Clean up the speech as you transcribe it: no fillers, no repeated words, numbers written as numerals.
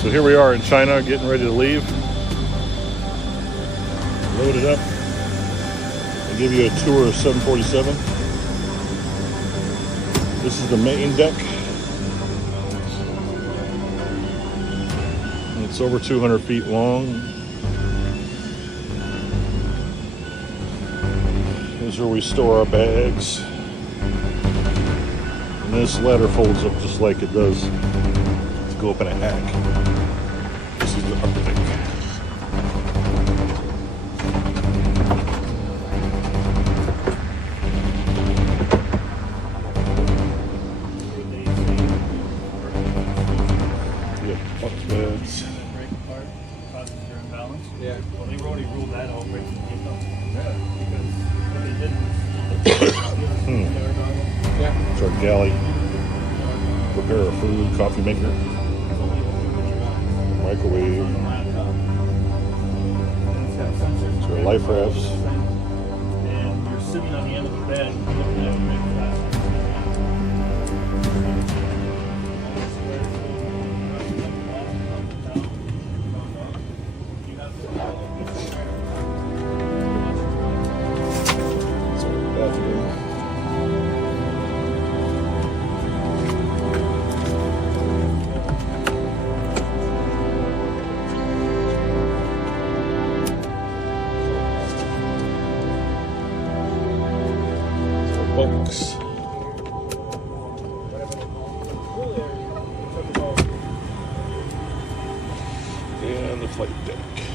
So here we are in China, getting ready to leave. Load it up. I'll give you a tour of 747. This is the main deck. It's over 200 feet long. Here's where we store our bags. And this ladder folds up just like it does to go up in a hack. This is the upper deck. Bunk beds. Yeah. Well, they already ruled that out right from the get-go. Yeah. Because what they did was Yeah. It's our galley. Prepare our food, coffee maker, microwave. It's our life rafts. and you're sitting on the end of the bed and looking at it right fast. It's our bathroom. Bunks. And the flight deck.